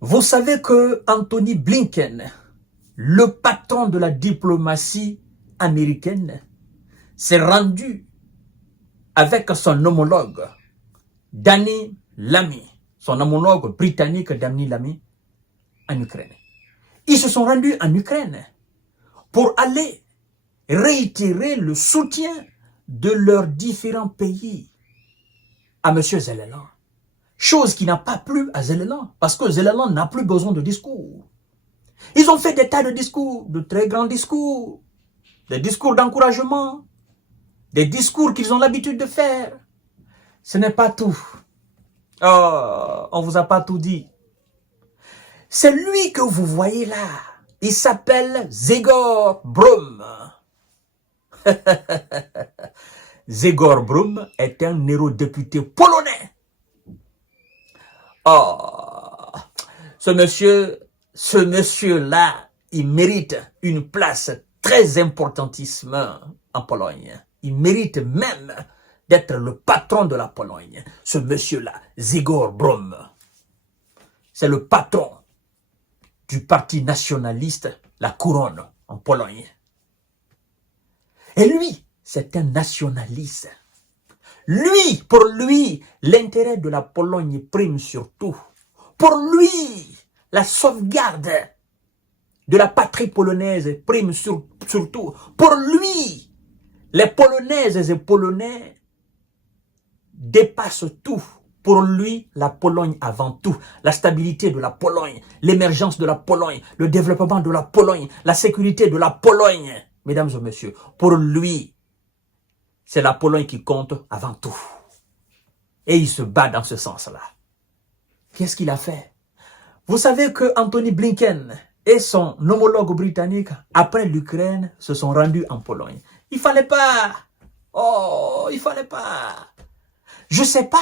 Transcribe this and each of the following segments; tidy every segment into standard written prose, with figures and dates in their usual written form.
Vous savez que Anthony Blinken, le patron de la diplomatie américaine, s'est rendu avec son homologue, Danny Lammy, son homologue britannique Danny Lammy, en Ukraine. Ils se sont rendus en Ukraine pour aller réitérer le soutien de leurs différents pays à M. Zelensky. Chose qui n'a pas plu à Zelensky, parce que Zelensky n'a plus besoin de discours. Ils ont fait des tas de discours, de très grands discours, des discours d'encouragement, des discours qu'ils ont l'habitude de faire. Ce n'est pas tout. Oh, on ne vous a pas tout dit. C'est lui que vous voyez là. Il s'appelle Zegor Brum. Zegor Brum est un eurodéputé polonais. Oh, ce monsieur-là, il mérite une place très importantissime en Pologne. Il mérite même d'être le patron de la Pologne. Ce monsieur-là, Zegor Brum, c'est le patron du parti nationaliste, la Couronne, en Pologne. Et lui, c'est un nationaliste. Lui, pour lui, l'intérêt de la Pologne prime sur tout. Pour lui, la sauvegarde de la patrie polonaise prime sur tout. Pour lui, les Polonaises et Polonais dépassent tout. Pour lui, la Pologne avant tout. La stabilité de la Pologne, l'émergence de la Pologne, le développement de la Pologne, la sécurité de la Pologne. Mesdames et messieurs, pour lui, c'est la Pologne qui compte avant tout. Et il se bat dans ce sens-là. Qu'est-ce qu'il a fait? Vous savez que Anthony Blinken et son homologue britannique, après l'Ukraine, se sont rendus en Pologne. Il fallait pas. Oh, il fallait pas. Je sais pas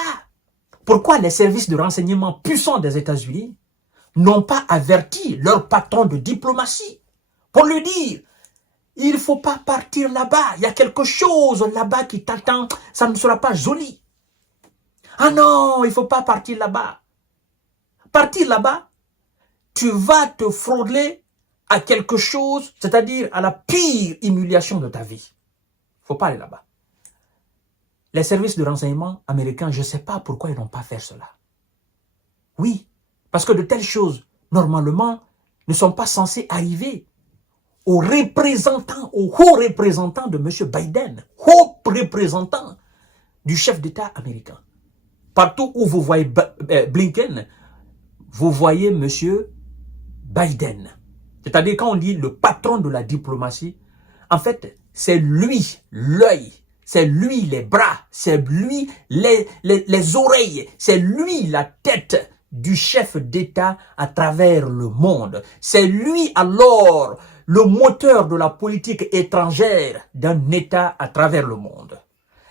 pourquoi les services de renseignement puissants des États-Unis n'ont pas averti leur patron de diplomatie pour lui dire: il ne faut pas partir là-bas. Il y a quelque chose là-bas qui t'attend. Ça ne sera pas joli. Ah non, il ne faut pas partir là-bas. Partir là-bas, tu vas te frauder à quelque chose, c'est-à-dire à la pire humiliation de ta vie. Il ne faut pas aller là-bas. Les services de renseignement américains, je ne sais pas pourquoi ils n'ont pas fait cela. Oui, parce que de telles choses, normalement, ne sont pas censées arriver au haut représentant de M. Biden, haut représentant du chef d'État américain. Partout où vous voyez Blinken, vous voyez M. Biden. C'est-à-dire quand on dit le patron de la diplomatie, en fait, c'est lui l'œil, c'est lui les bras, c'est lui les oreilles, c'est lui la tête du chef d'État à travers le monde. C'est lui alors le moteur de la politique étrangère d'un État à travers le monde.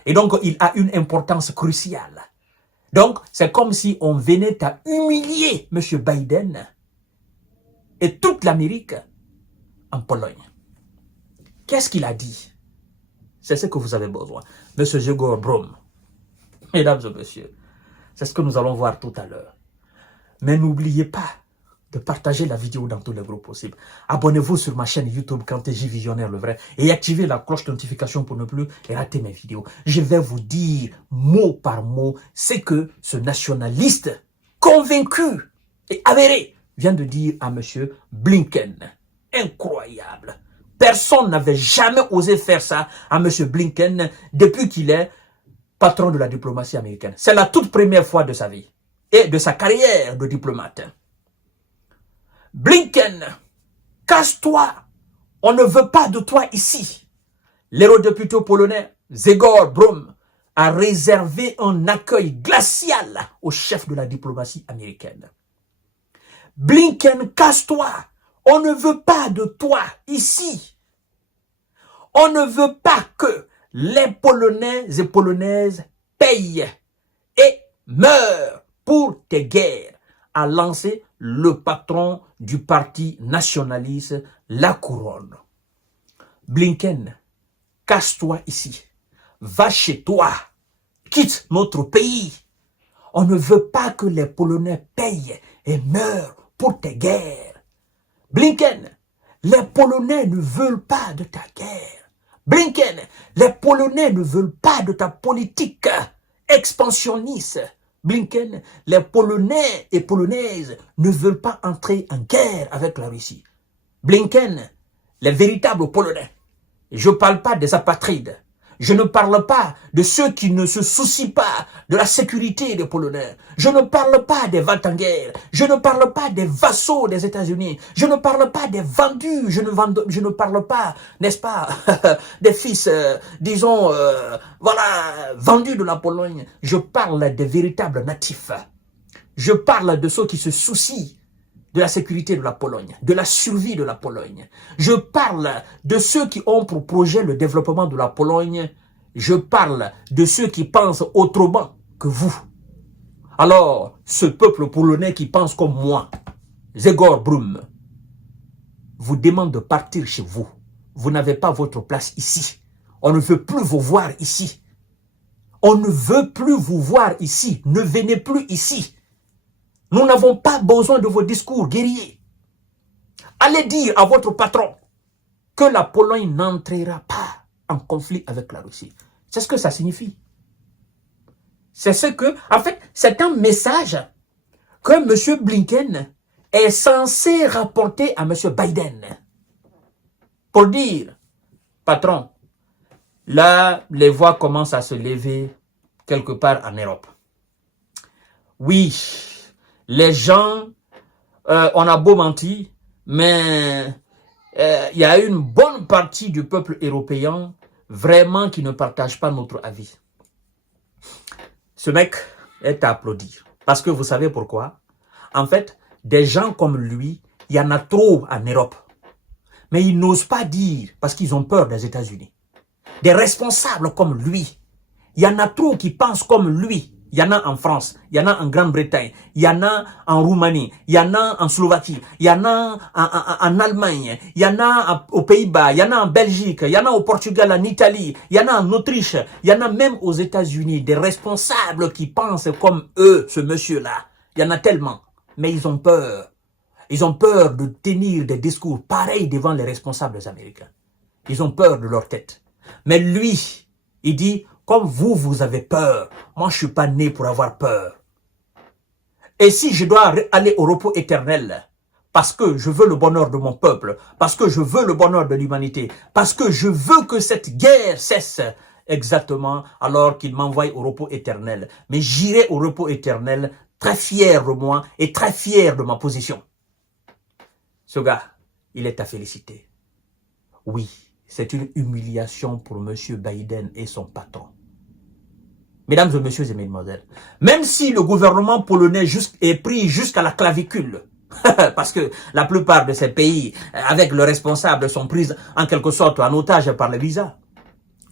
Et donc, il a une importance cruciale. Donc, c'est comme si on venait à humilier M. Biden et toute l'Amérique en Pologne. Qu'est-ce qu'il a dit? C'est ce que vous avez besoin. M. Zegor Brum, mesdames et messieurs, c'est ce que nous allons voir tout à l'heure. Mais n'oubliez pas de partager la vidéo dans tous les groupes possibles. Abonnez-vous sur ma chaîne YouTube KanTJ Visionnaire le vrai et activez la cloche de notification pour ne plus rater mes vidéos. Je vais vous dire mot par mot ce que ce nationaliste convaincu et avéré vient de dire à M. Blinken. Incroyable. Personne n'avait jamais osé faire ça à M. Blinken depuis qu'il est patron de la diplomatie américaine. C'est la toute première fois de sa vie et de sa carrière de diplomate. Blinken, casse-toi, on ne veut pas de toi ici. L'eurodéputé polonais Zegor Brum a réservé un accueil glacial au chef de la diplomatie américaine. Blinken, casse-toi, on ne veut pas de toi ici. On ne veut pas que les Polonais et Polonaises payent et meurent pour tes guerres, a lancé le patron du parti nationaliste, la Couronne. Blinken, casse-toi ici, va chez toi, quitte notre pays. On ne veut pas que les Polonais payent et meurent pour tes guerres. Blinken, les Polonais ne veulent pas de ta guerre. Blinken, les Polonais ne veulent pas de ta politique expansionniste. Blinken, les Polonais et Polonaises ne veulent pas entrer en guerre avec la Russie. Blinken, les véritables Polonais. Je ne parle pas des apatrides. Je ne parle pas de ceux qui ne se soucient pas de la sécurité des Polonais. Je ne parle pas des va-t-en-guerre. Je ne parle pas des vassaux des États-Unis. Je ne parle pas des vendus. Je ne parle pas, n'est-ce pas, des fils, disons, voilà, vendus de la Pologne. Je parle des véritables natifs. Je parle de ceux qui se soucient de la sécurité de la Pologne, de la survie de la Pologne. Je parle de ceux qui ont pour projet le développement de la Pologne. Je parle de ceux qui pensent autrement que vous. Alors, ce peuple polonais qui pense comme moi, Zegor Brum, vous demande de partir chez vous. Vous n'avez pas votre place ici. On ne veut plus vous voir ici. On ne veut plus vous voir ici. Ne venez plus ici. Nous n'avons pas besoin de vos discours guerriers. Allez dire à votre patron que la Pologne n'entrera pas en conflit avec la Russie. C'est ce que ça signifie. C'est ce que, en fait, c'est un message que M. Blinken est censé rapporter à M. Biden. Pour dire, patron, là, les voix commencent à se lever quelque part en Europe. Oui, les gens, on a beau mentir, mais il y a une bonne partie du peuple européen vraiment qui ne partage pas notre avis. Ce mec est à applaudir. Parce que vous savez pourquoi? En fait, des gens comme lui, il y en a trop en Europe. Mais ils n'osent pas dire parce qu'ils ont peur des États-Unis. Des responsables comme lui, il y en a trop qui pensent comme lui. Il y en a en France, il y en a en Grande-Bretagne, il y en a en Roumanie, il y en a en Slovaquie, il y en a en Allemagne, il y en a aux Pays-Bas, il y en a en Belgique, il y en a au Portugal, en Italie, il y en a en Autriche, il y en a même aux États-Unis, des responsables qui pensent comme eux, ce monsieur-là. Il y en a tellement, mais ils ont peur. Ils ont peur de tenir des discours pareils devant les responsables américains. Ils ont peur de leur tête. Mais lui, il dit... Comme vous avez peur, moi je ne suis pas né pour avoir peur. Et si je dois aller au repos éternel, parce que je veux le bonheur de mon peuple, parce que je veux le bonheur de l'humanité, parce que je veux que cette guerre cesse, exactement, alors qu'il m'envoie au repos éternel. Mais j'irai au repos éternel très fier de moi et très fier de ma position. Ce gars, il est à féliciter. Oui. C'est une humiliation pour M. Biden et son patron. Mesdames et messieurs et mesdemoiselles, même si le gouvernement polonais est pris jusqu'à la clavicule, parce que la plupart de ces pays, avec le responsable, sont pris en quelque sorte en otage par les visas,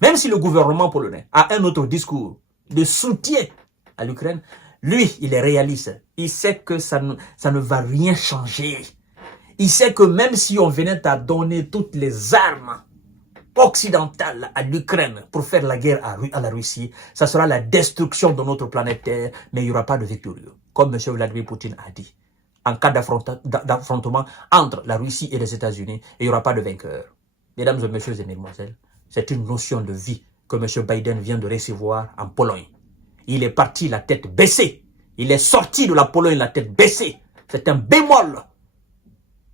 même si le gouvernement polonais a un autre discours de soutien à l'Ukraine, lui, il est réaliste. Il sait que ça ne va rien changer. Il sait que même si on venait à donner toutes les armes occidentale à l'Ukraine pour faire la guerre à la Russie, ça sera la destruction de notre planète Terre, mais il n'y aura pas de victorieux. Comme M. Vladimir Poutine a dit, en cas d'affrontement entre la Russie et les États-Unis, il n'y aura pas de vainqueur. Mesdames et messieurs et mesdemoiselles, c'est une notion de vie que M. Biden vient de recevoir en Pologne. Il est parti la tête baissée. Il est sorti de la Pologne la tête baissée. C'est un bémol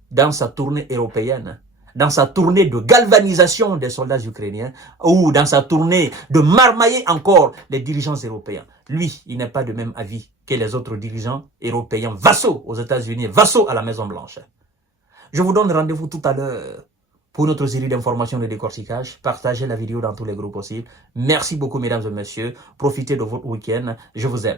dans sa tournée européenne, dans sa tournée de galvanisation des soldats ukrainiens, ou dans sa tournée de marmailler encore les dirigeants européens. Lui, il n'est pas de même avis que les autres dirigeants européens, vassaux aux États-Unis, vassaux à la Maison-Blanche. Je vous donne rendez-vous tout à l'heure pour notre série d'informations de décortiquage. Partagez la vidéo dans tous les groupes possibles. Merci beaucoup, mesdames et messieurs. Profitez de votre week-end. Je vous aime.